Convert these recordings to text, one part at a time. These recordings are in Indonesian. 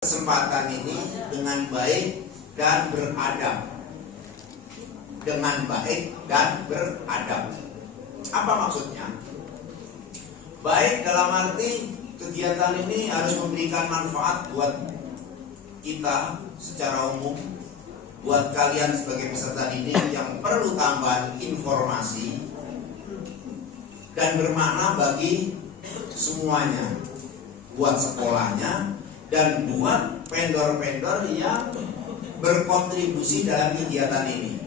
kesempatan ini dengan baik dan beradab. Dengan baik dan beradab. Apa maksudnya? Baik dalam arti kegiatan ini harus memberikan manfaat buat kita secara umum, buat kalian sebagai peserta didik yang perlu tambahan informasi dan bermakna bagi semuanya, buat sekolahnya dan buat vendor-vendor yang berkontribusi dalam kegiatan ini.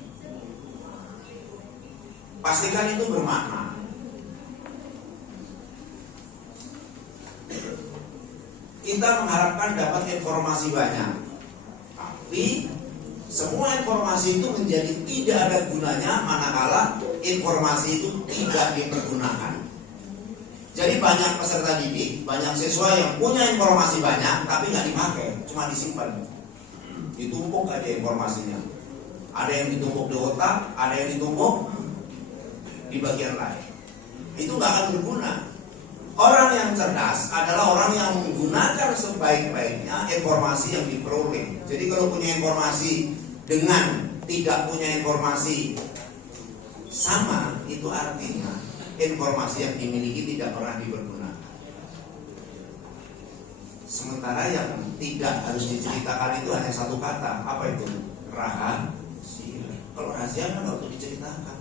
Pastikan itu bermakna. Kita mengharapkan dapat informasi banyak, tapi semua informasi itu menjadi tidak ada gunanya manakala informasi itu tidak dipergunakan. Jadi banyak peserta didik, banyak siswa yang punya informasi banyak tapi nggak dipakai, cuma disimpan, ditumpuk aja informasinya. Ada yang ditumpuk di otak, ada yang ditumpuk di bagian lain. Itu nggak akan berguna. Orang yang cerdas adalah orang yang menggunakan sebaik-baiknya informasi yang diperoleh. Jadi kalau punya informasi dengan tidak punya informasi sama, itu artinya informasi yang dimiliki tidak pernah dipergunakan. Sementara yang tidak harus diceritakan itu hanya satu kata. Apa itu? Rahasia. Kalau rahasia kan nggak untuk diceritakan.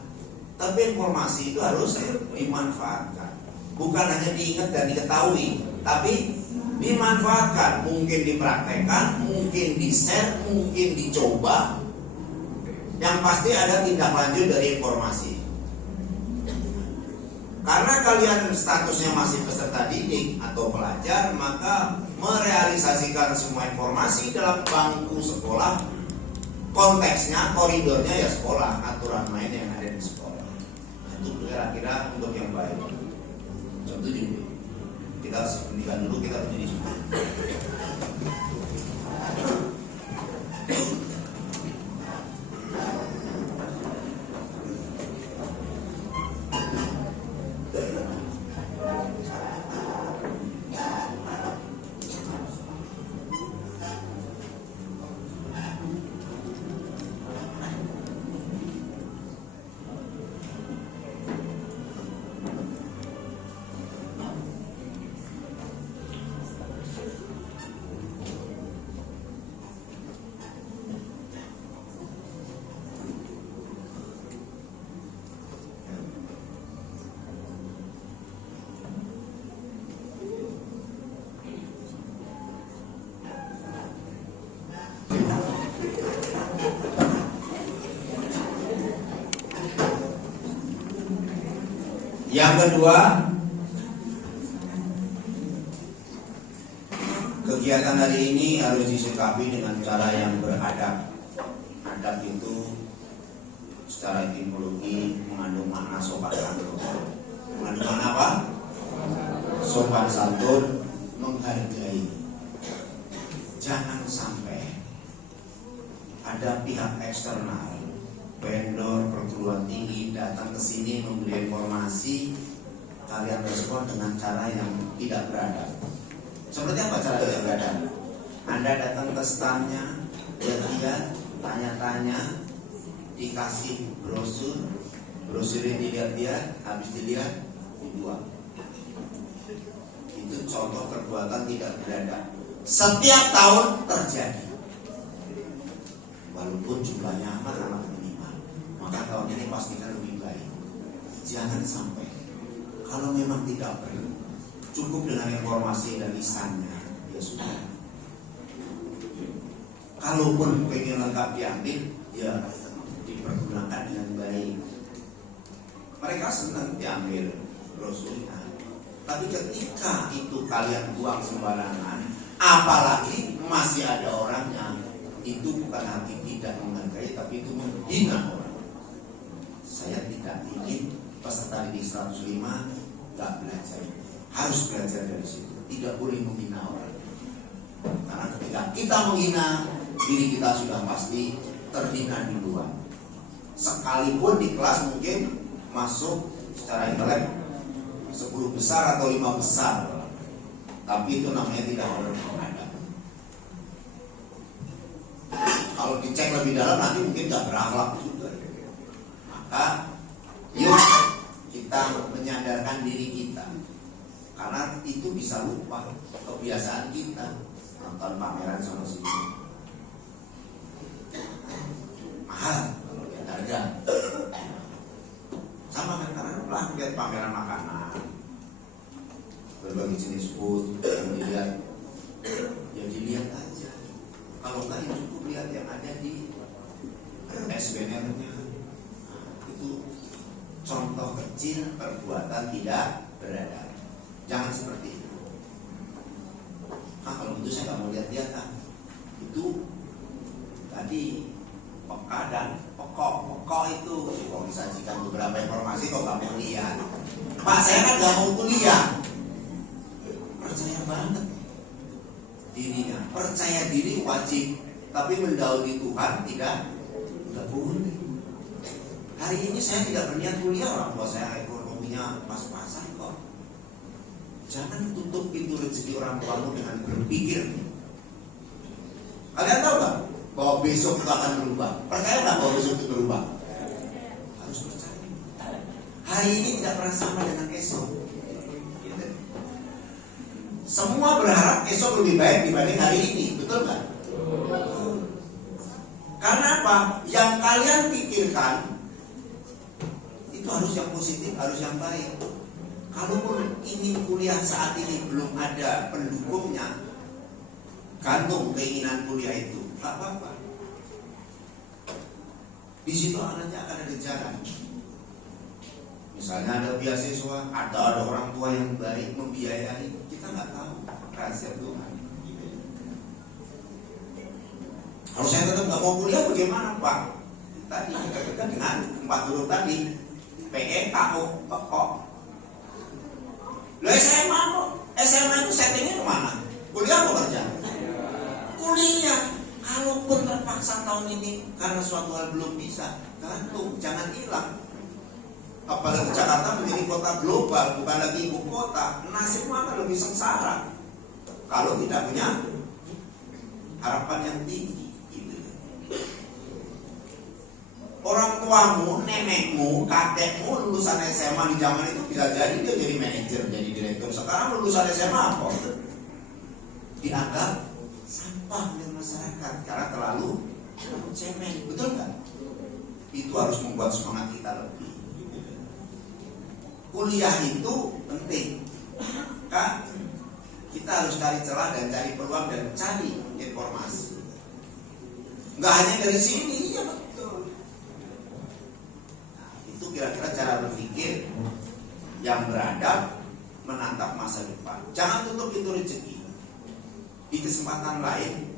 Tapi informasi itu harus dimanfaatkan. Bukan hanya diingat dan diketahui, tapi dimanfaatkan. Mungkin dipraktekkan, mungkin di-share, mungkin dicoba. Yang pasti ada tindak lanjut dari informasi. Karena kalian statusnya masih peserta didik atau pelajar, maka merealisasikan semua informasi dalam bangku sekolah, konteksnya, koridornya ya sekolah, aturan main yang ada di sekolah. Nah, itu kira-kira untuk yang baik. Contoh juga, kita harus pendidikan dulu, kita menjadi semua. Yang kedua, kegiatan hari ini harus disikapi dengan cara yang beradab. Adab itu secara etimologi mengandung makna sopan santun. Mengandung makna apa? Sopan santun, menghargai. Jangan sampai ada pihak eksternal, vendor, perguruan tinggi datang ke sini memberi informasi, kalian respon dengan cara yang tidak beradab. Seperti apa cara tidak beradab? Anda datang ke standnya, lihat-lihat, tanya-tanya, dikasih brosur ini dilihat-lihat, habis dilihat, dibuang. Itu contoh perbuatan tidak beradab. Setiap tahun terjadi, walaupun jumlahnya amat minimal. Maka tahun ini pastikan lebih baik. Jangan sampai, kalau memang tidak perlu, cukup dengan informasi dan lisannya, ya sudah. Kalaupun pengen lengkap diambil, ya dipergunakan dengan baik. Mereka senang diambil brosurnya. Tapi ketika itu kalian buang sembarangan, apalagi masih ada orangnya, itu bukan arti tidak menghargai, tapi itu menghina orang. Saya tidak ingin peserta didik 105 gak belajar. Harus belajar dari situ. Tidak boleh menghina orang. Karena ketika kita menghina, diri kita sudah pasti terhina di luar. Sekalipun di kelas mungkin masuk secara intelek 10 besar atau 5 besar, tapi itu namanya tidak menghadap. Kalau dicek lebih dalam nanti mungkin nggak berakhlak juga. Maka yuk kita menyadarkan diri kita, karena itu bisa lupa kebiasaan kita nonton pameran sama sini mahal kalau lihat harga sama kan, karena lah lihat pameran makanan berbagai jenis food yang dilihat, ya dilihat aja. Kalau nggak ya cukup lihat yang ada di SBM-nya. Itu contoh kecil perbuatan tidak beradab. Jangan seperti itu. Nah kalau gitu saya nggak mau lihat-lihat kan. Itu tadi peka dan pokok itu kalau disajikan beberapa informasi kok nggak mau lihat. Pak saya kan nggak mau kuliah. Percaya banget dirinya, percaya diri wajib, tapi mendahului Tuhan tidak boleh. Hari ini saya tidak berniat kuliah, orang tua saya ekonominya pas-pasan kok. Jangan tutup pintu rezeki orang tuamu dengan berpikir. Kalian tahu nggak bahwa besok itu akan berubah? Percaya nggak bahwa besok itu berubah? Harus percaya. Hari ini tidak pernah sama dengan esok. Semua berharap esok lebih baik dibanding hari ini, betul nggak? Karena apa? Yang kalian pikirkan itu harus yang positif, harus yang baik. Kalaupun ingin kuliah saat ini belum ada pendukungnya, gantung keinginan kuliah itu, nggak apa-apa. Di situ anaknya akan ada jalan. Misalnya ada beasiswa, ada orang tua yang baik membiayai, kita nggak tahu rahasia Tuhan. Kalau saya tetap nggak mau kuliah bagaimana Pak? Tadi kita katakan dengan 4 huruf tadi, PE, KO, kok. Lah SMA itu settingnya kemana? Kuliah atau kerja? Kuliah. Kalaupun terpaksa tahun ini karena suatu hal belum bisa, gantung, jangan hilang. Apalagi Jakarta menjadi kota global, bukan lagi ibu kota, nasibmu akan lebih sengsara kalau tidak punya harapan yang tinggi. Gitu. Orang tuamu, nenekmu, kakekmu lulusan SMA di zaman itu bisa jadi dia jadi manajer, jadi direktur. Sekarang lulusan SMA apa? Dianggap sampah oleh masyarakat karena terlalu cemen, betul nggak? Itu harus membuat semangat kita lebih. Kuliah itu penting, kan? Kita harus cari celah dan cari peluang dan cari informasi. Nggak hanya dari sini, ya betul. Nah, itu kira-kira cara berpikir yang beradab menatap masa depan. Jangan tutup pintu rezeki. Di kesempatan lain,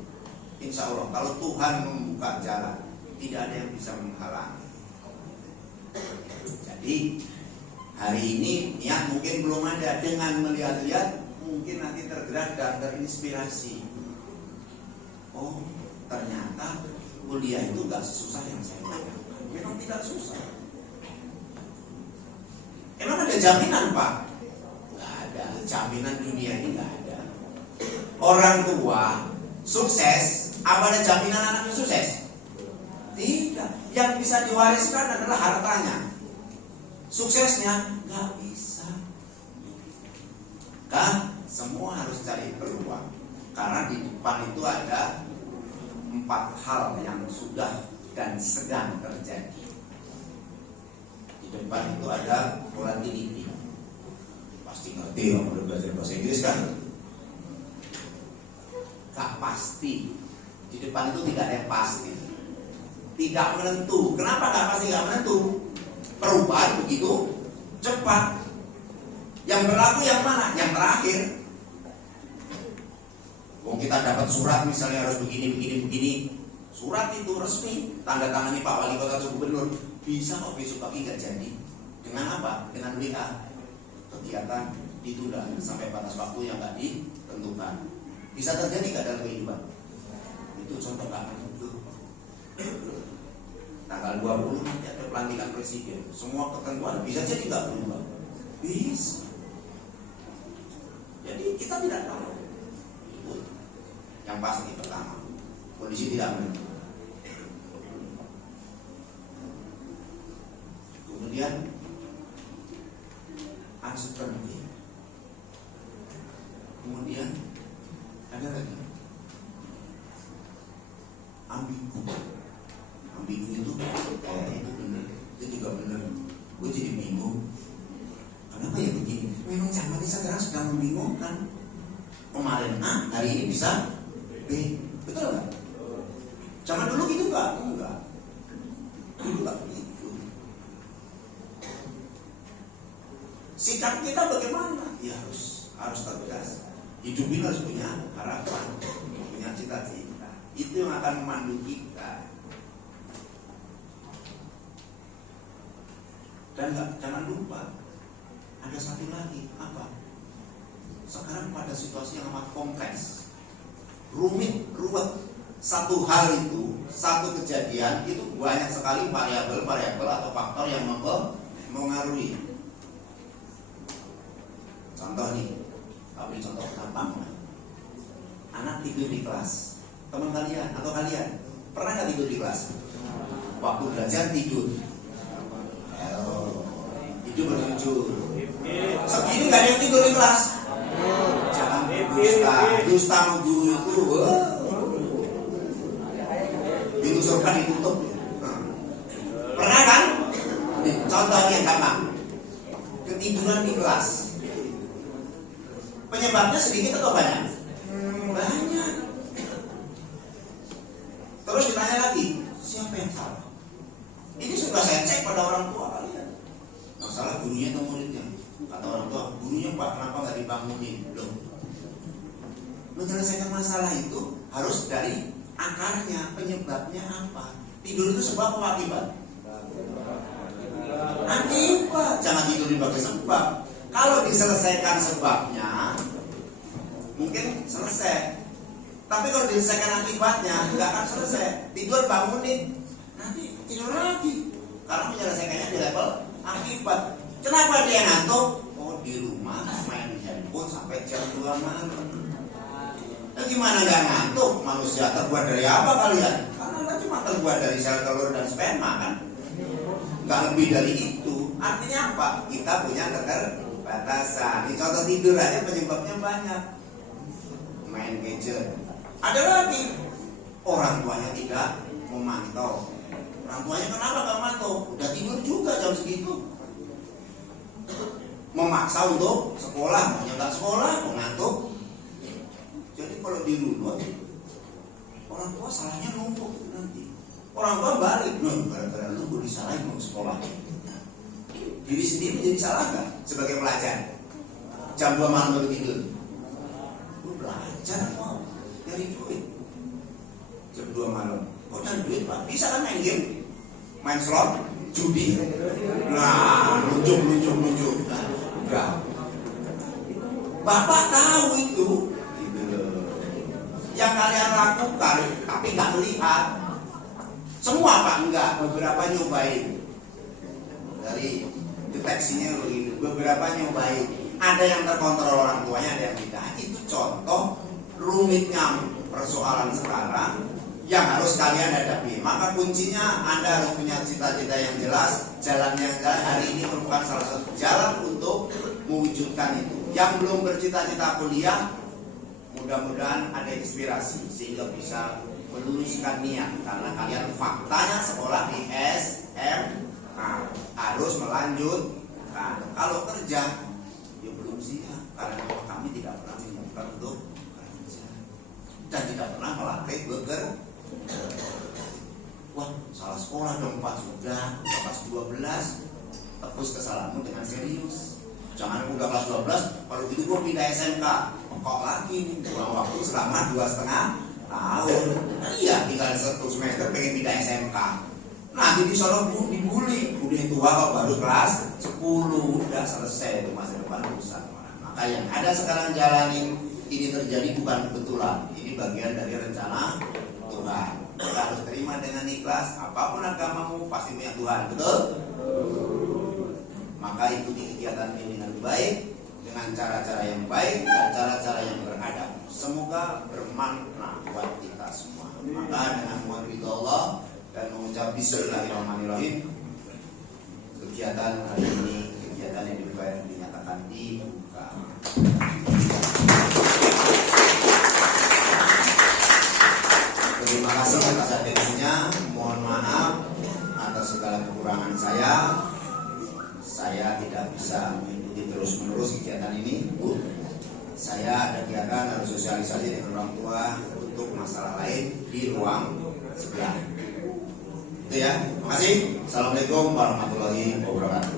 insya Allah kalau Tuhan membuka jalan, tidak ada yang bisa menghalangi. Jadi hari ini niat mungkin belum ada, dengan melihat-lihat mungkin nanti tergerak dan terinspirasi. Oh ternyata kuliah itu gak sesusah yang saya bayangkan. Memang tidak susah. Emang ada jaminan Pak? Gak ada. Jaminan dunia ini gak ada. Orang tua sukses, apa ada jaminan anaknya sukses? Tidak. Yang bisa diwariskan adalah hartanya. Suksesnya nggak bisa. Kan semua harus cari peluang. Karena di depan itu ada 4 hal yang sudah dan sedang terjadi. Di depan itu ada volatility. Pasti ngerti yang udah belajar bahasa Inggris kan? Gak pasti. Di depan itu tidak ada yang pasti. Tidak menentu. Kenapa gak pasti gak menentu? Perubahan begitu cepat. Yang berlaku yang mana? Yang terakhir. Kita dapat surat misalnya harus begini. Surat itu resmi, tanda tangani Pak Wali Kota atau Gubernur. Bisa kok besok pagi nggak jadi. Dengan apa? Dengan WA. Kegiatan ditunda sampai batas waktu yang nggak ditentukan. Bisa terjadi nggak dalam kehidupan? Itu contoh kan. Tanggal 20 nanti ada pelantikan presiden. Semua ketentuan bisa jadi nggak berubah. Bisa. Jadi kita tidak tahu. Itu yang pasti pertama. Kondisi tidak menentu. Kemudian uncertainty. Kemudian ada lagi ambigu. Ambigu itu itu benar, itu juga benar. Gue jadi bingung. Kenapa ya begini? Memang zaman ini sekarang sedang membingungkan. Kemarin A, hari ini bisa B. Betul nggak? Zaman dulu gitu nggak? Enggak. Dulu nggak begitu. Sikap kita bagaimana? Ya harus tegas. Hidup ini harus punya harapan, punya cita-cita. Itu yang akan memandu kita. Dan jangan lupa ada satu lagi, apa? Sekarang pada situasi yang amat kompleks, rumit, ruwet. Satu hal itu, satu kejadian itu banyak sekali variabel atau faktor yang mempengaruhi. Contoh nih, tapi contoh gampang. Anak tidur di kelas. Teman kalian atau kalian pernah nggak tidur di kelas? Waktu belajar tidur. Hidup berjujur. Segini nggak ada yang tidur di kelas. Jangan dusta sama guru itu. Pintu surga ditutup. Pernah kan? Contohnya gampang. Ketiduran di kelas. Penyebabnya sedikit atau banyak? Banyak. Terus ditanya lagi, siapa yang salah? Ini sudah saya cek pada orang tua kalian. Masalah gurunya atau muridnya? Kata orang tua, gurunya Pak, kenapa nggak dibangunin? Loh, menyelesaikan masalah itu harus dari akarnya, penyebabnya apa? Tidur itu sebab apa akibat? Akibat. Jangan tidur dipakai sebab. Kalau diselesaikan sebabnya, mungkin selesai. Tapi kalau diselesaikan akibatnya, nggak akan selesai. Tidur bangunin, nanti tidur lagi. Karena menyelesaikannya di level akibat. Kenapa dia ngantuk? Oh, di rumah main handphone sampai jam 2 malam. Nah, gimana nggak ngantuk? Manusia terbuat dari apa kalian? Karena nggak cuma terbuat dari sel telur dan sperma kan? Nggak lebih dari itu. Artinya apa? Kita punya keterbatasan. Ini contoh tidur aja penyebabnya banyak. Main gadget. Ada lagi orang tuanya tidak memantau. Orang tuanya kenapa nggak memantau? Udah tidur juga jam segitu. Memaksa untuk sekolah, maunya nggak sekolah, mengantuk. Jadi kalau dirunut, orang tua salahnya numpuk nanti. Orang tua balik, gara-gara lu gue disalahin mau sekolah. Diri sendiri jadi salah nggak sebagai pelajar? Jam 2 malam baru tidur. Lu belajar mau nyari duit. Jam 2 malam, kok nyari duit Pak? Bisa kan main game, main slot, judi. Nah, nunjuk. Nah, enggak. Bapak tahu itu. Yang kalian lakukan tapi nggak melihat. Semua Pak enggak, beberapa nyobain. Dari deteksinya begitu, beberapa nyobain. Ada yang terkontrol orang tuanya, ada yang tidak. Itu contoh rumitnya persoalan sekarang yang harus kalian hadapi. Maka kuncinya Anda harus punya cita-cita yang jelas, jalan yang jelas. Hari ini merupakan salah satu jalan untuk mewujudkan itu. Yang belum bercita-cita kuliah, mudah-mudahan ada inspirasi sehingga bisa meluruskan niat, karena kalian faktanya sekolah di SMA harus melanjutkan. Kalau kerja ya belum siap, karena kami tidak pernah menyiapkan untuk kerja dan tidak pernah melatih bekerja. Wah, salah sekolah dong Pak, sudah kelas 12 tebus kesalahanmu dengan serius. Jangan udah kelas 12 kalau gitu gue pindah SMK. Kok lagi nih, kurang waktu selama 2,5 tahun. Iya, tinggal 1 semester pengen pindah SMK. Nanti di Solo dibully. Udah tua kok baru kelas 10. Udah selesai itu masa depan rusak. Maka yang ada sekarang jalanin ini terjadi bukan kebetulan. Ini bagian dari rencana Tuhan. Kita harus terima dengan ikhlas. Apapun agamamu pasti punya Tuhan, betul? Maka ikuti kegiatan ini dengan baik, dengan cara-cara yang baik dan cara-cara yang beradab. Semoga bermakna buat kita semua. Maka dengan mohon ridho Allah dan mengucap bismillahirrahmanirrahim, kegiatan hari ini, kegiatan yang dinyatakan dibuka. Terima kasih atas atensinya. Mohon maaf atas segala kekurangan saya. Saya tidak bisa mengikuti terus-menerus kegiatan ini, Bu. Saya ada kegiatan harus sosialisasi dengan orang tua untuk masalah lain di ruang sebelah. Itu ya. Terima kasih. Assalamualaikum warahmatullahi wabarakatuh.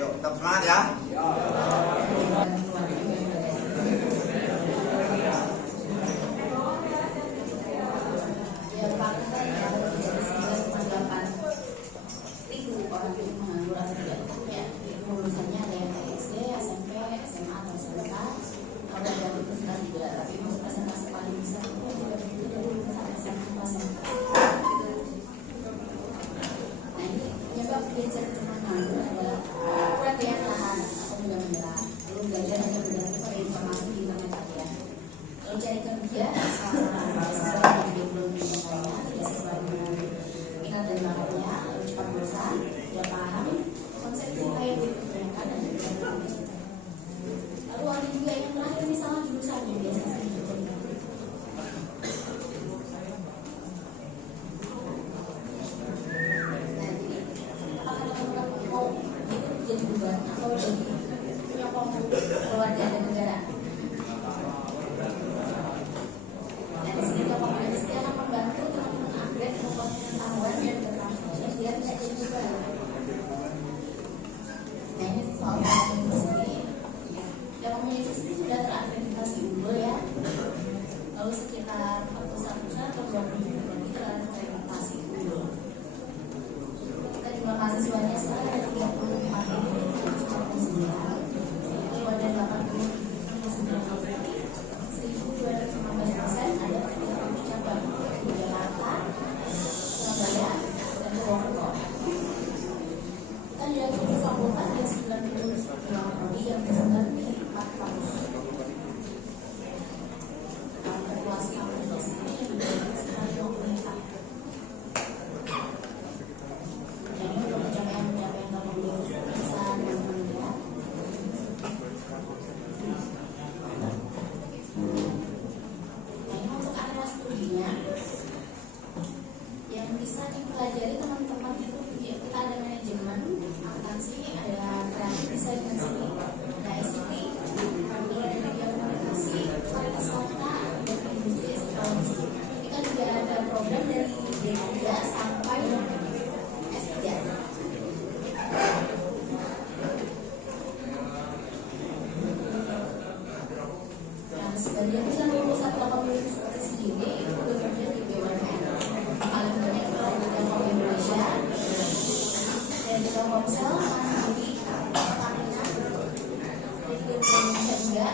Yuk, tetap semangat ya.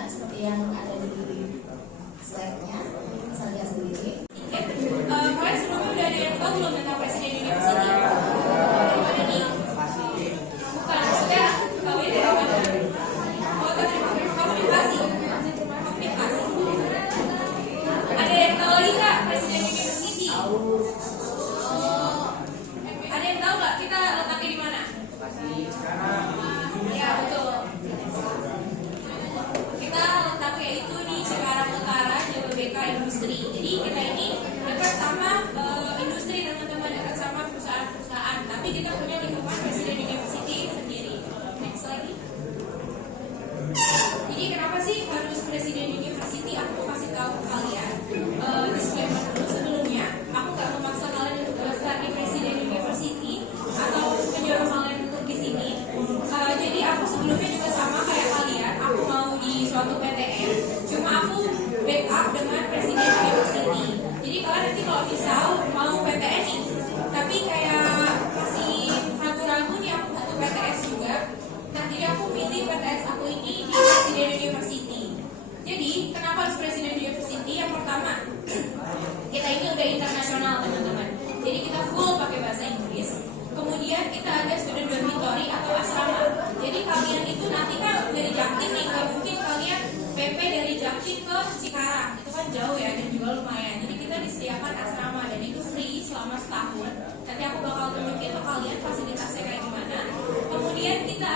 Seperti yang ada di slide-nya, bisa lihat sendiri. Kalian sebelumnya udah ada yang tahu belum tentang Presiden University? Gimana nih? Bukan, maksudnya tahu ya dari mana? Oh, dari komunikasi. Ada yang tahu lagi nggak Presiden University? Ada yang tahu nggak kita letaknya di mana? Ya, betul. Kita letaknya itu di Cikarang Utara, Jababeka Industri. Jadi kita ini dekat sama industri, teman-teman, dekat sama perusahaan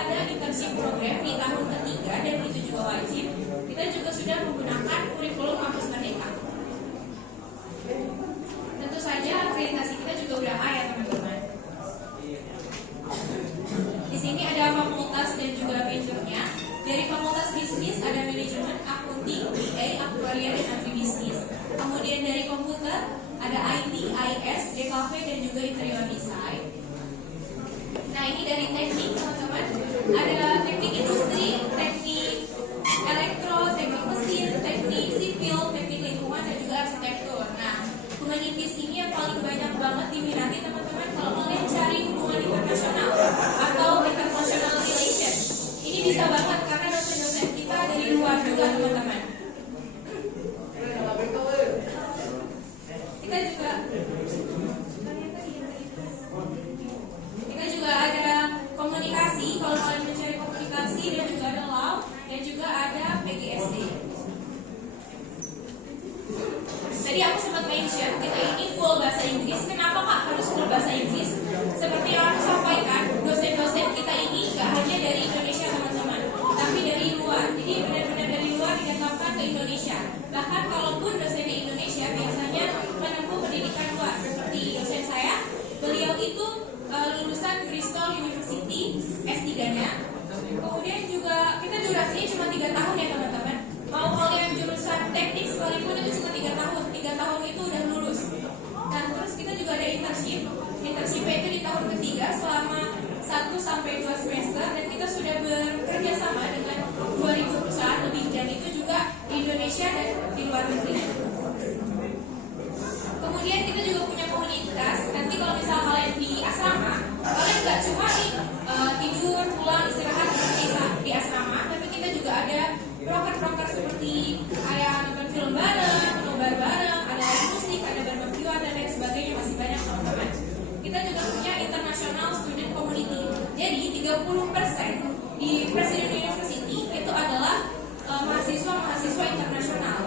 ada internship program di tahun ketiga dan itu juga wajib. Kita juga sudah menggunakan kurikulum kampus Merdeka. Tentu saja akreditasi kita juga udah A ya teman-teman. Di sini ada fakultas dan juga majornya. Dari fakultas bisnis ada manajemen, akunting, BA, aktuaria dan agribisnis. Kemudian dari komputer ada IT, IS, DKV dan juga interior design. Nah ini dari teknik teman-teman, ada teknik industri, teknik elektro, teknik mesin, teknik sipil, teknik lingkungan dan juga arsitektur. Nah humanities ini yang paling banyak banget diminati teman-teman kalau kalian cari hubungan internasional atau international relation. Ini bisa banget karena dosen-dosen kita dari luar juga teman-teman. Kita juga ada komunikasi, kalau kalian mencari komunikasi dan juga ada law dan juga ada PGSD. Tadi aku sempat mention kita ini full bahasa Inggris. Kenapa Kak harus full bahasa Inggris? Seperti yang aku sampaikan, dosen-dosen kita ini gak hanya dari Indonesia teman-teman, tapi dari luar. Jadi benar-benar dari luar didatangkan ke Indonesia. Bahkan kalaupun dosen di Indonesia biasanya menempuh pendidikan luar. Seperti dosen saya, beliau itu lulusan Bristol University S3-nya. Kemudian juga kita durasinya cuma 3 tahun ya teman-teman. Mau kalian jurusan teknik sekalipun itu cuma 3 tahun. 3 tahun itu udah lulus. Nah terus kita juga ada internship. Internshipnya itu di tahun ketiga selama 1-2 semester. Dan kita sudah bekerja sama dengan 2000 perusahaan lebih. Dan itu juga di Indonesia dan di luar negeri. Kemudian kita juga punya komunitas. Nanti kalau misalnya kalian di asrama, kalian nggak cuma tidur, pulang, istirahat di asrama, tapi kita juga ada proker-proker seperti kayak nonton film bareng, nobar bareng, ada musik, ada barbecue, dan lain sebagainya, masih banyak teman-teman. Kita juga punya International Student Community. Jadi 30% di Presiden University itu adalah mahasiswa-mahasiswa internasional.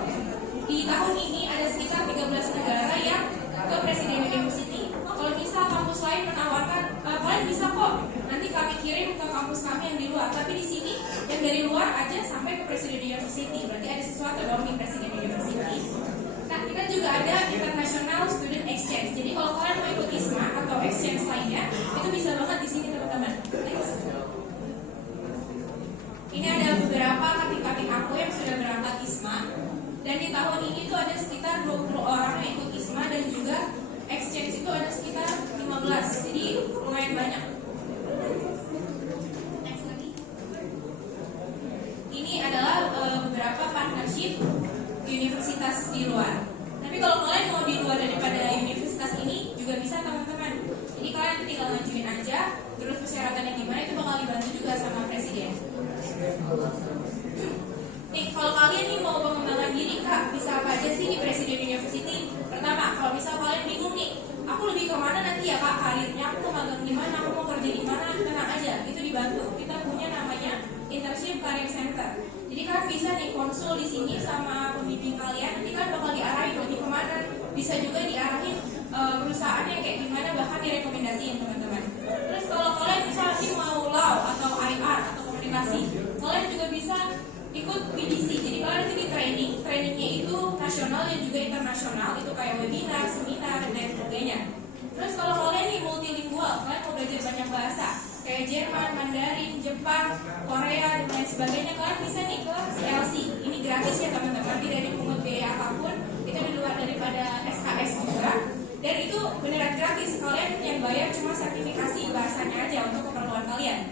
Di tahun ini ada sekitar 13 negara yang ke Presiden University. Kalau misal kampus lain menawarkan, kalian bisa kok nanti kami kirim ke kampus kami yang di luar. Tapi di sini yang dari luar aja sampai ke Presiden University. Berarti ada sesuatu dong di Presiden University. Nah kita juga ada International Student Exchange. Jadi kalau kalian mau ikut ISMA atau exchange lainnya, itu bisa banget di sini teman-teman. Next. Ini ada beberapa kating-kating aku yang sudah berangkat ISMA. Dan di tahun ini tuh ada sekitar 20 orang yang ikut ISMA dan juga exchange itu ada sekitar 15. Jadi lumayan banyak. Next lagi. Ini adalah beberapa partnership universitas di luar. Tapi kalau kalian mau di luar daripada universitas ini juga bisa teman-teman. Jadi kalian tinggal ngajuin aja, terus persyaratannya gimana itu bakal dibantu juga sama presiden. Nih, kalau kalian nih mau pengembangan diri Kak, bisa apa aja sih di Presiden University? Pertama, kalau misal kalian bingung nih, aku lebih kemana nanti ya Kak karirnya, aku mau magang di mana, aku mau kerja di mana, tenang aja, itu dibantu. Kita punya namanya Internship Career Center. Jadi kalian bisa nih konsul di sini sama pembimbing kalian, nanti kan bakal diarahin lebih kemana, bisa juga diarahin perusahaan yang kayak gimana, bahkan direkomendasiin teman-teman. Terus kalau kalian bisa nanti mau law atau IR atau komunikasi, kalian juga bisa ikut PDC. Jadi kalian nanti di trainingnya itu nasional dan juga internasional, itu kayak webinar, seminar dan lain sebagainya. Terus kalau kalian nih multilingual, kalian mau belajar banyak bahasa kayak Jerman, Mandarin, Jepang, Korea dan lain sebagainya, kalian bisa nih ke CLC. Ini gratis ya teman-teman, tidak dipungut biaya apapun, itu di luar daripada SKS juga. Dan itu beneran gratis, kalian yang bayar cuma sertifikasi bahasanya aja untuk keperluan kalian.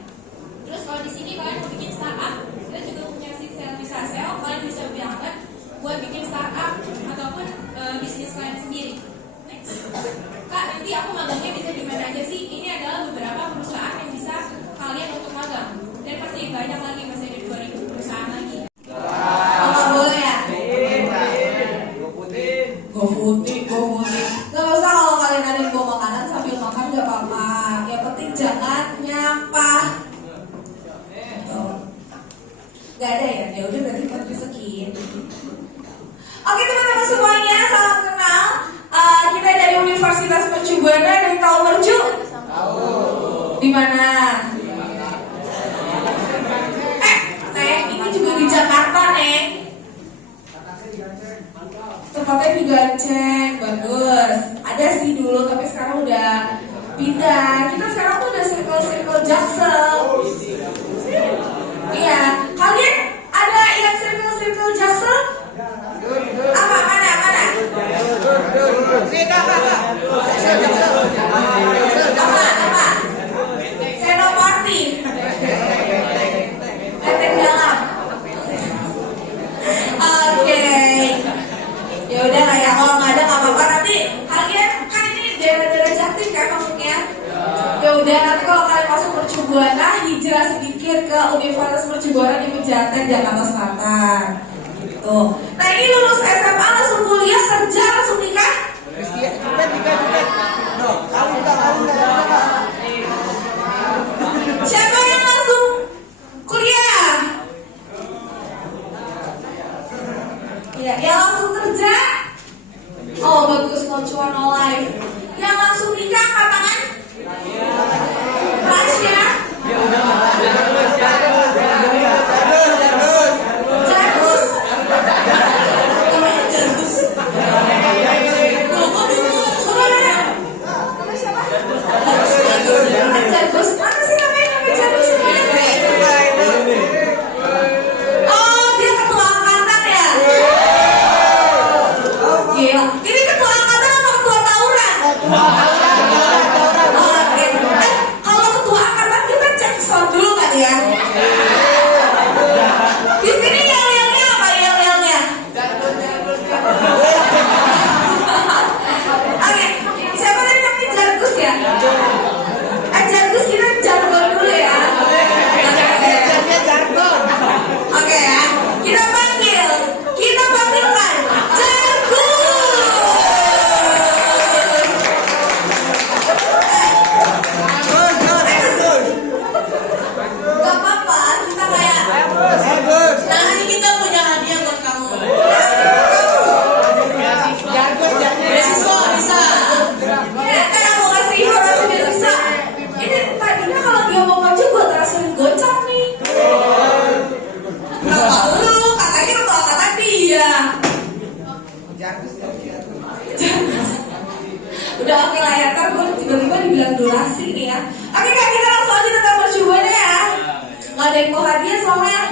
Terus kalau di sini kalian mau bikin startup, kita juga punya sistem bisa sell, kalian bisa banget buat bikin startup ataupun bisnis kalian sendiri. Next. Kak, nanti aku magangnya bisa di mana aja sih? Ini adalah beberapa perusahaan yang bisa kalian untuk magang. Dan pasti banyak lagi, masih ada 2000 perusahaan lagi. Nggak boleh ya? Go putih. Gak usah kalau kalian ada yang bawa makanan sambil makan gak apa-apa. Yang penting jangan nyampah. Gak ada ya? Ya udah berarti buat skip. Oke teman-teman semuanya, salam kenal. Kita dari Universitas Mercu Buana dan tahu Mercu? Tahu. Di mana? Neng? Tempatnya di Ganceng, bagus. Ada sih dulu, tapi sekarang udah pindah. Kita sekarang tuh udah circle Jaksel. Iya, kalian ada yang circle Jaksel? Apa, mana? Apa? Senopati. Lenteng dalam. Oke. Ya udah lah ya, kalau nggak ada nggak apa-apa. Nanti kalian kan ini daerah-daerah Jatim kan maksudnya. Ya udah, nanti kalau kalian masuk Mercu Buana, hijrah sedikit ke Universitas Mercu Buana di Pejaten, Jakarta Selatan. Gitu. Nah ini lulus SMA langsung kuliah, kerja langsung nikah? Siapa yang langsung kuliah? Ya, yang langsung kerja? Oh bagus, no cuan no life. Yang langsung nikah angkat tangan? Rasya? Jagus? Namanya Jagus? Nama siapa? Jagus? Mana sih namanya Jagus? Oh dia ketua angkatan ya? Gila, ini ketua angkatan atau ketua tawuran? Oke. Kalau ketua angkatan kita cek sound dulu kan ya? Di sini yel-yelnya apa yel-yelnya? Oke, siapa tadi namanya Jargus ya? Jargus kita jargon dulu ya. Oke ya, kita panggilkan Jargus. Gak apa-apa, kita kayak nanti kita punya hadiah buat kamu. Beasiswa bisa. Ya, kan aku kasih informasi beasiswa. Ini tadinya kalau dia mau maju buat transferin gocap nih. Kenapa lu? Katanya ketua angkatan dia. Jangan. Udah oke lah ya, ntar gue tiba-tiba dibilang durasi nih ya. Oke Kak, kita langsung aja tentang percobaan ya. Gak ada yang mau hadiah soalnya.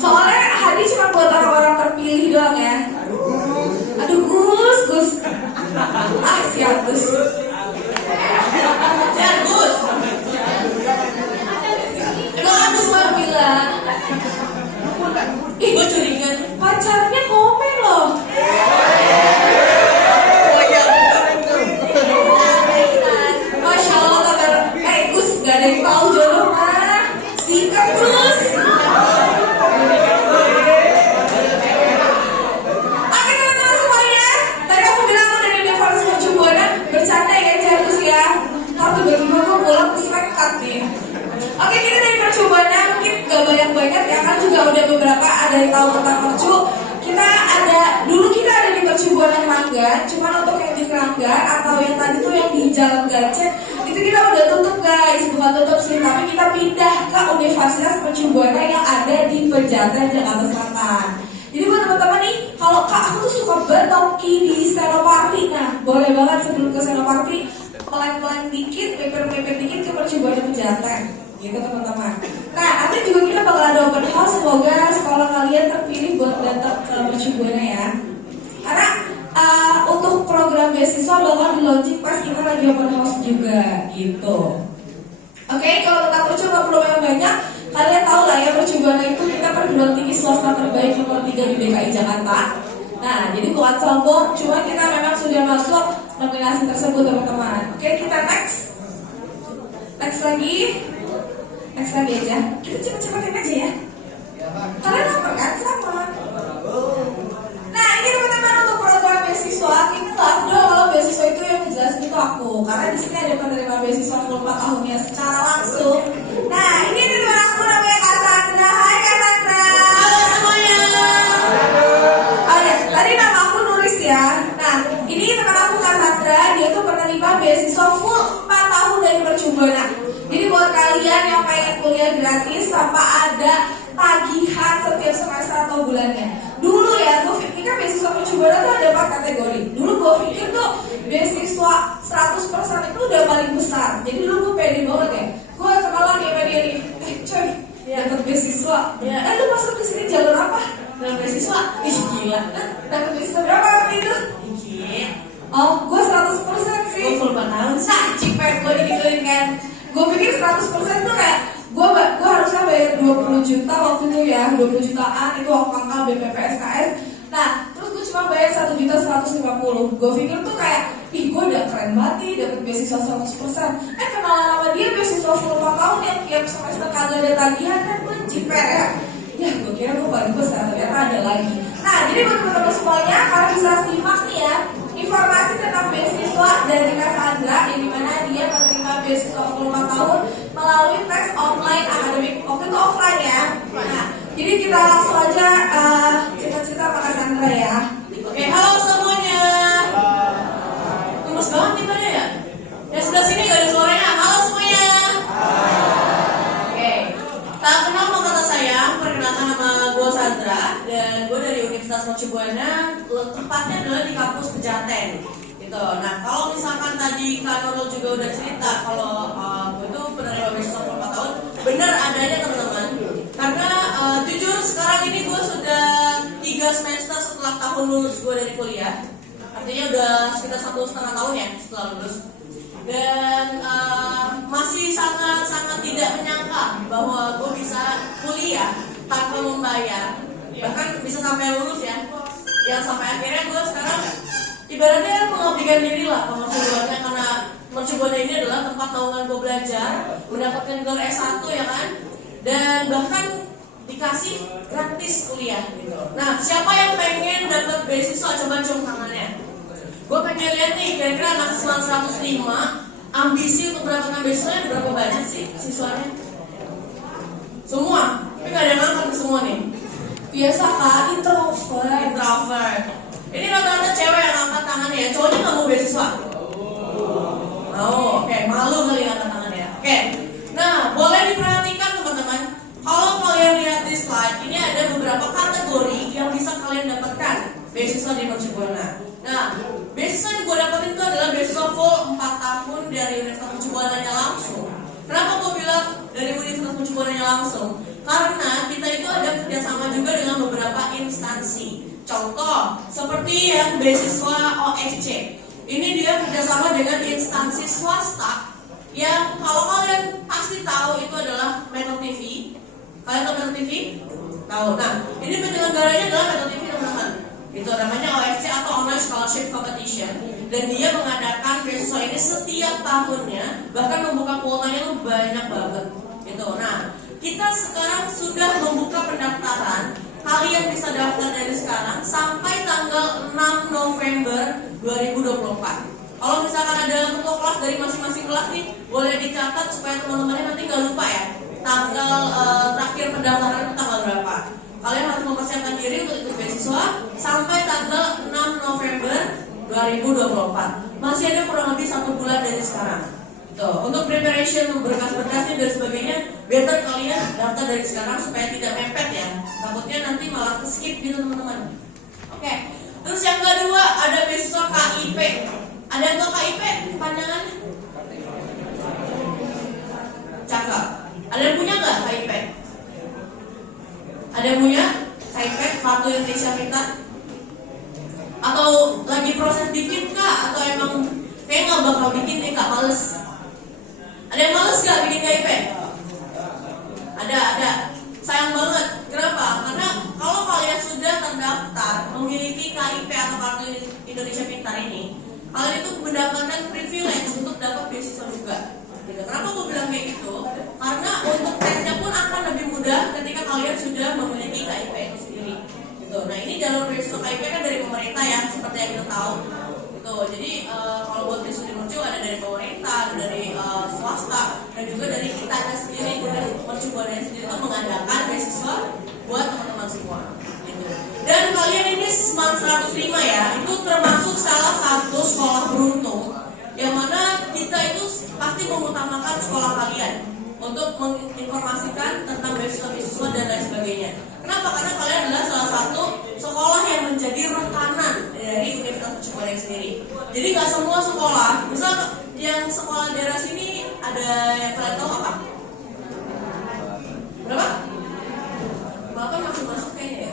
Soalnya hadiah cuma buat orang-orang terpilih doang ya. Aduh Gus. Ah siap Gus. Ya Gus. Lo kan baru bilang. Ih gue curiga pacarnya komen loh. Masya Allah kabar. Gus gak ada yang tahu jodoh mana. Sikat Gus. Oke teman-teman semuanya, tadi aku bilang aku dari Universitas Mercu Buana, bercanda ya Jargus ya. Ntar tiba-tiba gue pulang terus rekat nih. Oke kita dari Mercu Buana, mungkin gak banyak-banyak ya kan juga udah beberapa ada yang tahu tentang Mercu. Dulu kita ada di Mercu Buana Keranggan, cuman untuk yang di Keranggan atau yang tadi tuh yang di Jalan Ganceng itu kita udah tutup guys, bukan tutup sih, tapi kita pindah ke Universitas Mercu Buana yang ada di Pejaten, Jakarta Selatan. Jadi buat teman-teman nih, kalau Kak aku tuh suka banget nongki di Senopati, nah boleh banget sebelum ke Senopati pelan-pelan dikit, mepet dikit ke Mercu Buana Pejaten. Gitu teman-teman. Nah nanti juga kita bakal ada open house, semoga sekolah kalian terpilih buat datang ke Mercu Buana ya. Karena untuk program beasiswa bakal di launching pas kita lagi open house juga gitu. Oke, kalau tentang Mercu gak perlu banyak, kalian tahu lah ya Mercu Buana itu kita perguruan tinggi swasta terbaik nomor 3 di DKI Jakarta. Nah jadi bukan sombong, cuma kita memang sudah masuk nominasi tersebut teman-teman. Oke, kita next lagi aja. Kita cepet-cepetin aja ya. Kalian lapar kan? Sama. Nah ini teman-teman untuk program beasiswa, ini nggak afdol kalau beasiswa itu yang dijelasin itu aku, karena di sini ada penerima beasiswa full 4 tahunnya secara langsung. Nah ini ada teman aku namanya Cassandra. Hai Cassandra. Halo semuanya. Oke, tadi nama aku Nuris ya. Nah ini teman aku Cassandra, dia tuh penerima beasiswa full 4 tahun dari Mercu Buana. Jadi buat kalian yang pengen kuliah gratis tanpa kategori. Dulu gue pikir tuh beasiswa 100% itu udah paling besar. Jadi dulu gue pede banget ya. Gue kenalan nih sama dia nih, coy, dapat beasiswa. Lu masuk ke sini jalur apa? Jalur beasiswa. Ih gila. Dapat beasiswa berapa waktu itu? Dikit. Oh, gue 100% sih. Gue full 4 tahun. Cipet gue digituin kan. Gue pikir 100% tuh kayak gue harusnya bayar 20 juta waktu itu ya, 20 jutaan itu waktu pangkal BPP SKS. Nah, terus gue cuma bayar 1.150.000. Gue pikir tuh kayak, ih gue udah keren banget nih, dapet beasiswa 100%. Kenalan sama dia beasiswa full 4 tahun yang tiap semester kagak ada tagihan kan, gue ciper ya. Ya, gue kira gue paling besar, ternyata ada lagi. Nah, jadi buat teman-teman semuanya, kalian bisa simak nih ya informasi tentang beasiswa dari Kak Sandra, yang dimana dia menerima beasiswa full 4 tahun melalui tes online akademik. Waktu itu offline ya. Nah, jadi kita langsung aja cerita-cerita sama Kak Sandra ya. Oke, halo semuanya. Lemes banget gimana ya? Yang sebelah sini gak ada suaranya. Halo semuanya. Oke, tak kenal maka kata sayang. Perkenalkan nama gue Sandra dan gue dari Universitas Mercu Buana. Tempatnya adalah di kampus Pejaten. Gitu. Nah, kalau misalkan tadi Kak Nurul juga udah cerita kalau gue tuh penerima beasiswa 4 tahun, bener adanya teman-teman. Karena jujur sekarang ini gue sudah 3 semester setelah tahun lulus gue dari kuliah. Artinya udah sekitar 1,5 tahun ya setelah lulus. Dan masih sangat tidak menyangka bahwa gue bisa kuliah tanpa membayar, bahkan bisa sampai lulus ya. Yang sampai akhirnya gue sekarang ibaratnya mengabdikan diri lah ke Mercu Buana, karena Mercu Buana ini adalah tempat naungan gue belajar, mendapatkan gelar S1 ya kan, dan bahkan dikasih gratis kuliah gitu. Nah, siapa yang pengen dapat beasiswa, coba cium tangannya. Gue pengen lihat nih, kira-kira anak siswa 105 ambisi untuk mendapatkan beasiswa berapa banyak sih siswanya? Semua? Tapi gak ada yang angkat semua nih. Biasa Kak, introvert. Ini rata-rata cewek yang angkat tangannya ya, cowoknya gak mau beasiswa? Mau, oke, malu kali angkat tangannya. Oke, nah boleh diperhatikan teman-teman. Kalau kalian lihat di slide, ini ada beberapa kategori yang bisa kalian dapatkan beasiswa di Mercu Buana. Nah, beasiswa yang gue dapetin itu adalah beasiswa full 4 tahun dari Universitas Mercu Buana langsung. Kenapa gue bilang dari Universitas Mercu Buana langsung? Karena kita itu ada kerjasama juga dengan beberapa instansi. Contoh, seperti yang beasiswa OSC. Ini dia kerjasama dengan instansi swasta yang kalau kalian pasti tahu itu adalah Metro TV. Kalian tahu Metro TV? Tahu. Nah, ini penyelenggaranya adalah Metro TV teman-teman. Itu namanya OSC atau Online Scholarship Competition. Dan dia mengadakan beasiswa ini setiap tahunnya, bahkan membuka kuotanya itu banyak banget. Gitu. Nah, kita sekarang sudah membuka pendaftaran. Kalian bisa daftar dari sekarang sampai tanggal 6 November 2024. Kalau misalkan ada ketua kelas dari masing-masing kelas nih, boleh dicatat supaya teman-temannya nanti nggak lupa ya. Tanggal terakhir pendaftaran itu tanggal berapa. Kalian harus mempersiapkan diri untuk ikut beasiswa sampai tanggal 6 November 2024. Masih ada kurang lebih 1 bulan dari sekarang. Tuh, untuk preparation, berkas-berkasnya dan sebagainya, better kalian daftar dari sekarang supaya tidak mepet ya. Takutnya nanti malah ke-skip gitu teman-teman. Oke. Terus yang kedua ada beasiswa KIP. Ada yang tahu KIP panjangannya? Cakep. Ada yang punya nggak KIP? Ada yang punya KIP, Kartu Indonesia Pintar? Atau lagi proses bikin kak? Atau emang kayak nggak bakal bikin nih kak, males? Ada yang males gak bikin KIP? Ada. Sayang banget. Kenapa? Karena kalau kalian sudah terdaftar memiliki KIP atau Kartu Indonesia Pintar ini, kalian itu mendapatkan privilege untuk dapat beasiswa juga. Gitu. Kenapa gue bilang kayak gitu? Karena untuk tesnya pun akan lebih mudah ketika kalian sudah memiliki KIP itu sendiri. Gitu. Nah ini jalur beasiswa KIP kan dari pemerintah ya, seperti yang kita tahu. Gitu. Jadi kalau buat beasiswa di Mercu ada dari pemerintah, ada dari swasta, dan juga dari kita sendiri, dari Mercu Buana sendiri itu mengadakan beasiswa buat teman-teman semua. Gitu. Dan kalian ini Smart 105 ya, itu termasuk salah satu sekolah beruntung yang mana kita itu pasti mengutamakan sekolah kalian untuk menginformasikan tentang beasiswa dan lain sebagainya. Kenapa? Karena kalian adalah salah satu sekolah yang menjadi rekanan dari Universitas mercubuana sendiri. Jadi nggak semua sekolah, misal yang sekolah daerah sini ada yang kalian tahu apa? Berapa? 8 masih masuk kayaknya ya.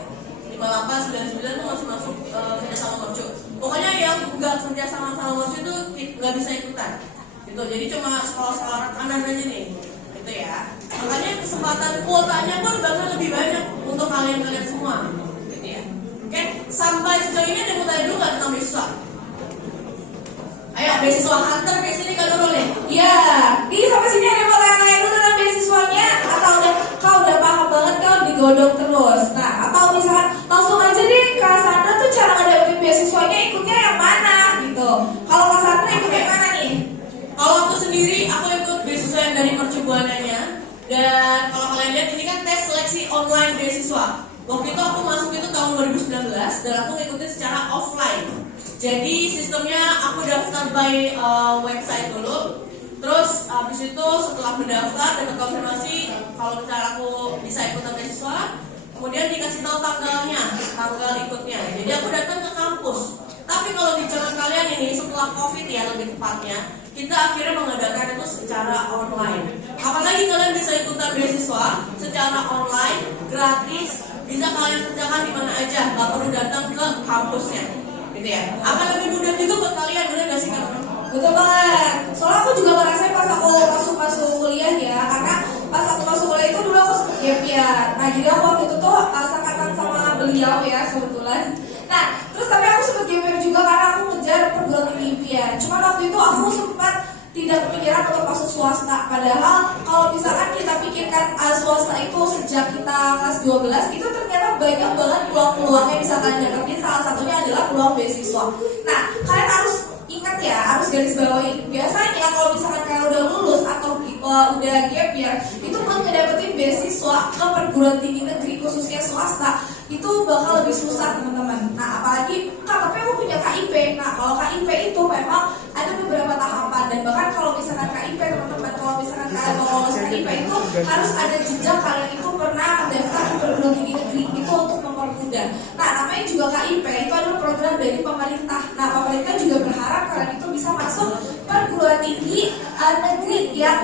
58, 99 tuh masih masuk kerja sama mercu. Pokoknya yang nggak kerja sama mercu itu nggak bisa ikutan. Gitu. Jadi cuma sekolah-sekolah rekanan aja nih. Gitu ya. Makanya kesempatan kuotanya pun bahkan lebih banyak untuk kalian semua. Gitu ya. Oke, sampai sejauh ini ada yang mau tanya dulu nggak tentang beasiswa? Ayo, beasiswa hunter ke sini kan dulu nih. Ya, di sampai sini ada yang mau tanya dulu tentang beasiswanya atau kau udah paham banget kau digodok terus. Nah, atau misalkan langsung aja deh Kak Sandra tuh cara ngedapetin beasiswanya ikutnya yang mana gitu. Kalau Kak Sandra ikut yang mana nih? Kalau aku sendiri, aku ikut beasiswa yang dari mercubuananya. Dan kalau kalian lihat ini kan tes seleksi online beasiswa. Waktu itu aku masuk itu tahun 2019 dan aku ngikutin secara offline. Jadi sistemnya aku daftar by website dulu. Terus habis itu setelah mendaftar dapat konfirmasi kalau misalnya aku bisa ikutan beasiswa, kemudian dikasih tahu tanggal ikutnya. Jadi aku datang ke kampus. Tapi kalau di zaman kalian ini setelah COVID ya lebih tepatnya, kita akhirnya mengadakan itu secara online. Apalagi kalian bisa ikutan beasiswa secara online, gratis, bisa kalian kerjakan di mana aja, nggak perlu datang ke kampusnya, gitu ya. Akan lebih mudah juga buat kalian, bener gak sih Kak? Betul banget. Soalnya aku juga ngerasain pas aku masuk kuliah ya, karena pas aku masuk kuliah itu dulu aku sempet gap year. Nah jadi aku waktu itu tuh sangkatan sama beliau ya kebetulan. Nah terus tapi aku sempet gap year juga karena aku ngejar perguruan tinggi impian. Cuman waktu itu aku sempat tidak kepikiran untuk masuk swasta. Padahal kalau misalkan kita pikirkan swasta itu sejak kita kelas 12 itu ternyata banyak banget peluang-peluang yang bisa kalian dapetin. Salah satunya adalah peluang beasiswa. Nah kalian harus ingat ya, harus garis bawahi. Biasanya kalau misalkan kalian udah lulus atau udah gap year, itu buat ngedapetin beasiswa ke perguruan tinggi negeri khususnya swasta itu bakal lebih susah teman-teman. Nah apalagi Kak, tapi aku punya KIP. Nah kalau KIP itu memang ada beberapa tahapan dan bahkan kalau misalkan KIP teman-teman, kalau misalkan kalian mau lolos KIP itu harus ada jejak kalian itu pernah mendaftar ke perguruan tinggi negeri itu untuk mempermudah. Nah namanya juga KIP itu adalah program dari pemerintah. Nah pemerintah juga berharap kalian itu bisa masuk perguruan tinggi negeri yang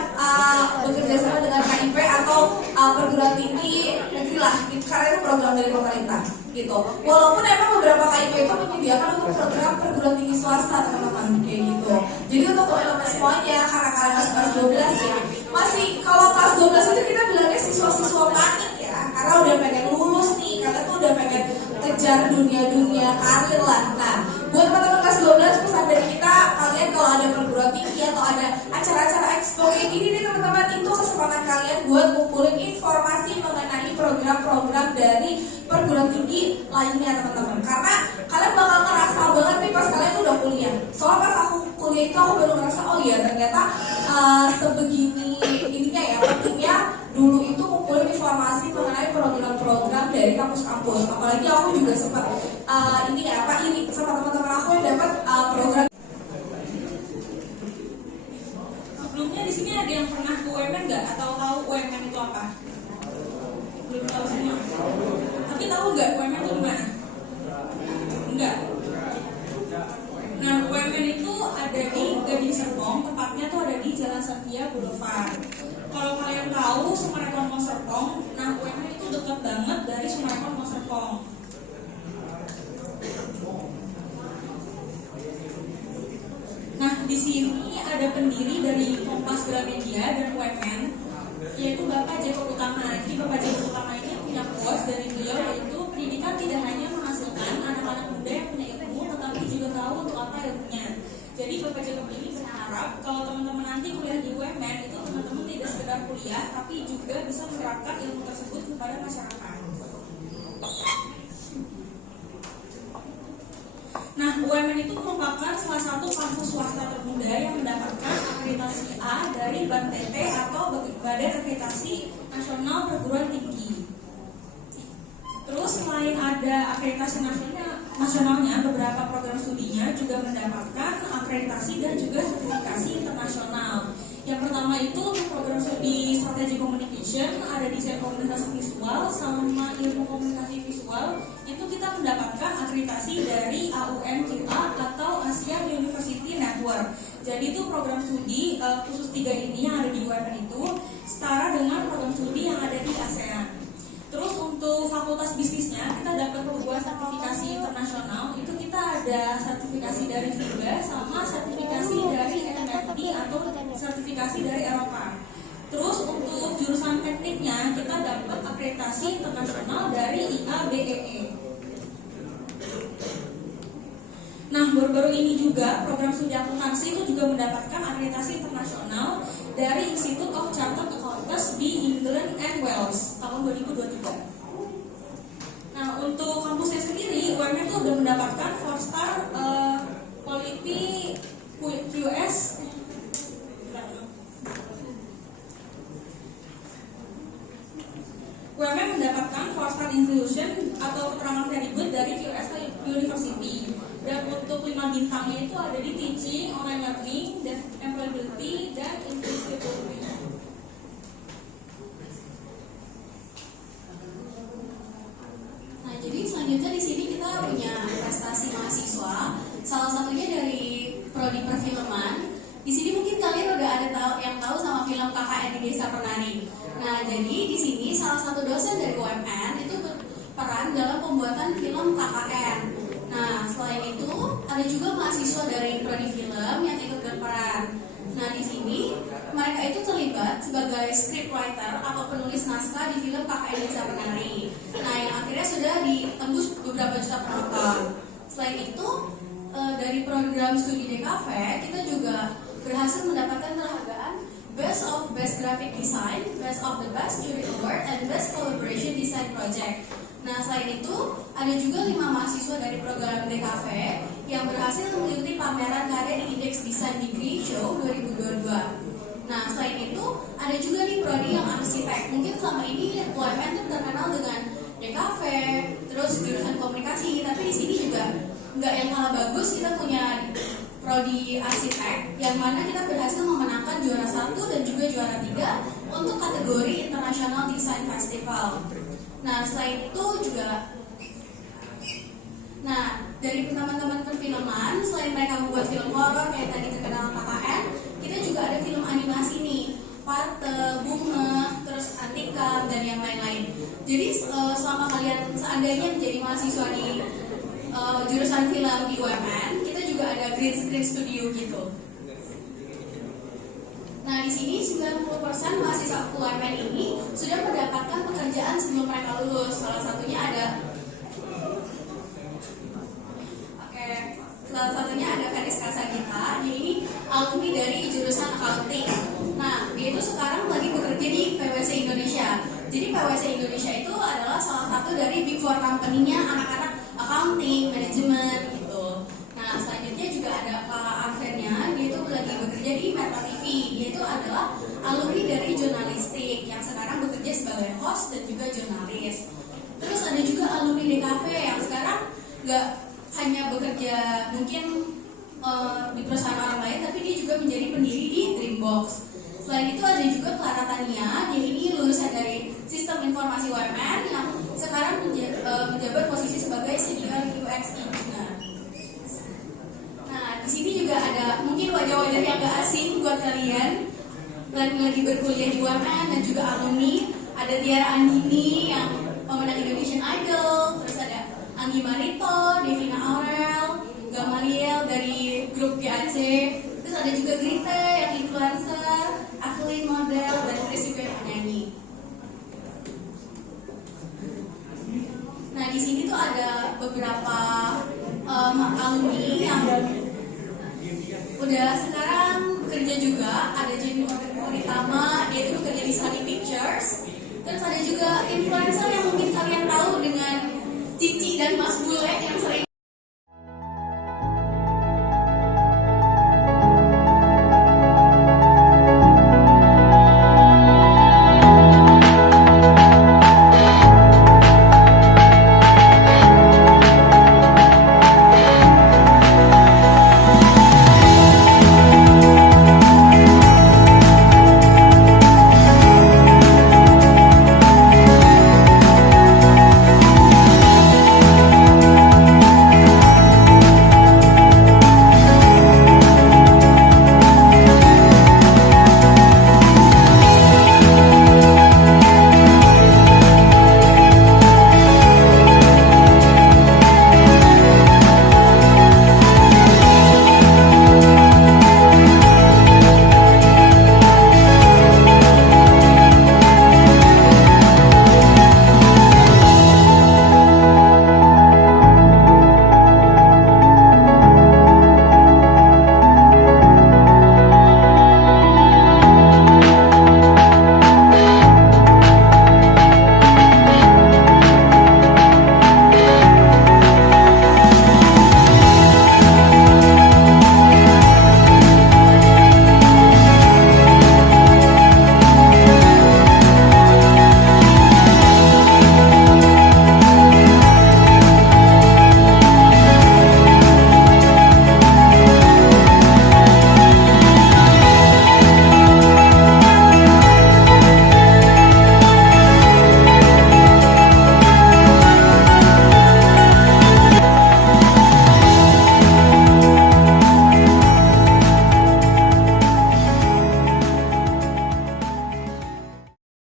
bekerja sama dengan KIP atau perguruan tinggi negeri lah, karena itu program dari pemerintah gitu. Walaupun emang beberapa KIP itu menyediakan untuk program perguruan tinggi swasta teman-teman kayak gitu. Jadi untuk teman-teman semuanya, karena kalian masih kelas 12 ya, masih kalau kelas 12 itu kita bilangnya siswa-siswa panik ya, karena udah pengen lulus nih, kalian tuh udah pengen kejar dunia karir lah. Nah buat teman-teman kelas 12 pesan dari kita, kalian kalau ada perguruan tinggi atau ada acara-acara expo kayak gini nih teman-teman, itu kesempatan kalian buat ngumpulin informasi mengenai program-program dari perguruan tinggi lainnya teman-teman. Karena kalian bakal ngerasa banget nih pas kalian tuh udah kuliah. Soalnya pas aku kuliah itu aku baru ngerasa oh iya ternyata sebegini ininya ya, pentingnya dulu itu ngumpulin informasi mengenai program-program dari kampus-kampus. Apalagi aku juga sempat ini sama teman-teman aku yang dapat program. Sebelumnya di sini ada yang pernah ke UMN nggak atau tahu UMN itu apa? Belum tahu semua. Tapi tahu nggak UMN itu di mana? Enggak. Nah UMN itu ada di Gading Serpong, tepatnya tuh ada di Jalan Setia Boulevard. Kalau kalian tahu Sumarekon Mall Serpong, nah UMN itu dekat banget dari Sumarekon Mall Serpong. Nah, di sini ada pendiri dari Kompas Gramedia dan UMN, yaitu Bapak Jeko Utama. Jadi Bapak Jeko Utama ini punya quotes dari beliau, yaitu pendidikan tidak hanya menghasilkan anak-anak muda yang punya ilmu, tetapi juga tahu untuk apa ilmunya. Jadi Bapak Jeko ini berharap kalau teman-teman nanti kuliah di UMN itu teman-teman tidak sekedar kuliah, tapi juga bisa menerapkan ilmu tersebut kepada masyarakat. Nah, UMN itu merupakan salah satu kampus swasta termuda yang mendapatkan akreditasi A dari BANTT atau Badan Akreditasi Nasional Perguruan Tinggi. Terus selain ada akreditasi nasionalnya, beberapa program studinya juga mendapatkan akreditasi dan juga sertifikasi internasional. Yang pertama itu untuk program studi strategi communication, ada desain komunikasi visual sama ilmu komunikasi visual, itu kita mendapatkan akreditasi dari AUN kita atau Jadi itu program studi khusus 3 ini yang ada di UMN itu setara dengan program studi yang ada di ASEAN. Terus untuk fakultas bisnisnya kita dapat 2 sertifikasi internasional. Itu kita ada sertifikasi dari FIBA sama sertifikasi dari NMFD atau sertifikasi dari Eropa. Terus untuk jurusan tekniknya kita dapat akreditasi internasional dari IABEE. Nah, baru-baru ini juga program studi akuntansi itu juga mendapatkan akreditasi internasional dari Institute of Chartered Accountants di England and Wales tahun 2023. Nah, untuk kampusnya sendiri, UMN itu sudah mendapatkan 4-star quality QS. UMN mendapatkan 4-star inclusion atau keterangan very good dari QS University. Dan untuk 5 bintangnya itu ada di teaching, online learning, dan employability, dan inclusivity. Nah, jadi selanjutnya di sini kita punya prestasi mahasiswa. Salah satunya dari prodi perfilman. Di sini mungkin kalian udah ada yang tahu sama film KKN di Desa Penari. Nah, jadi di sini salah satu dosen dari UMN itu berperan dalam pembuatan film KKN. Nah, selain itu ada juga mahasiswa dari prodi film yang ikut berperan. Nah, di sini mereka itu terlibat sebagai scriptwriter atau penulis naskah di film KKN Desa Penari. Nah, yang akhirnya sudah ditembus beberapa juta penonton. Selain itu, dari program studi DKV kita juga berhasil mendapatkan penghargaan Best of Best Graphic Design, Best of the Best Jury Award, and Best Collaboration Design Project. Nah, selain itu, ada juga 5 mahasiswa dari program DKV yang berhasil mengikuti pameran karya di Index Design Degree Show 2022. Nah, selain itu, ada juga nih prodi yang arsitek. Mungkin selama ini UMN tuh terkenal dengan DKV, terus jurusan komunikasi, tapi di sini juga nggak yang kalah bagus. Kita punya prodi arsitek yang mana kita berhasil memenangkan juara 1 dan juga juara 3 untuk kategori International Design Festival. Nah, selain itu juga, dari teman-teman perfilman, selain mereka membuat film horor kayak tadi terkenal KKN, kita juga ada film animasi nih, Parte, Bunga, terus Antika, dan yang lain-lain. Jadi selama kalian seandainya menjadi mahasiswa di jurusan film di UMN, kita juga ada green screen studio gitu. Nah, di sini 90% mahasiswa UMN ini sudah mendapatkan pekerjaan sebelum mereka lulus. Salah satunya ada Kadis Kasagita. Dia ini alumni dari jurusan accounting. Nah, dia itu sekarang lagi bekerja di PwC Indonesia. Jadi PwC Indonesia itu adalah salah satu dari Big Four company-nya anak-anak accounting, manajemen gitu. Nah, selanjutnya juga ada Kak Arvenia. Dia itu lagi bekerja di Metro TV. Dia itu adalah alumni dari jurnalistik yang sekarang bekerja sebagai host dan juga jurnalis. Terus ada juga alumni DKV yang sekarang nggak hanya bekerja mungkin di perusahaan orang lain, tapi dia juga menjadi pendiri di Dreambox. Selain itu ada juga Clara Tania. Dia ini lulusan dari Sistem Informasi UMN yang sekarang menjabat posisi sebagai Senior UX Engineer. Nah, di sini juga ada mungkin wajah-wajah yang gak asing buat kalian dan lagi berkuliah di UMN dan juga alumni. Ada Tiara Andini yang pemenang Indonesian Idol, terus ada Anggi Marito, Devina Aurel, Gamaliel dari grup GAC, terus ada juga Grite yang influencer, Avelin model, dan Chris juga yang penyanyi. Nah, di sini tuh ada beberapa alumni yang udah sekarang kerja juga. Ada Jenny Oritama, dia itu bekerja di Sony Pictures. Terus ada juga influencer yang mungkin kalian tahu dengan Cici dan Mas Bule yang sering